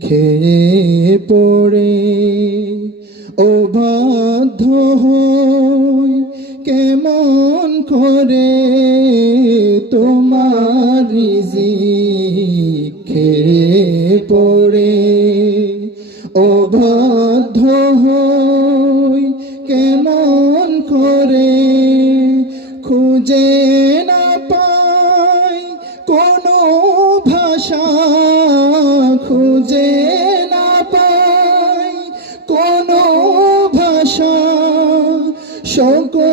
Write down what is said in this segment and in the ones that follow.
খেয়ে পড়ে। ও হই কেমন করে তোমার খেয়ে পড়ে। অবাধ্য হই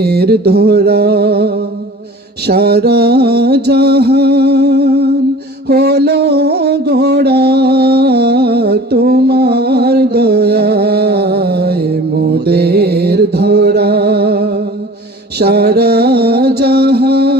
মুদের ধরা সারা জাহান হলো গোড়া তোমার দয়ায় মোদের ধরা সারা জাহান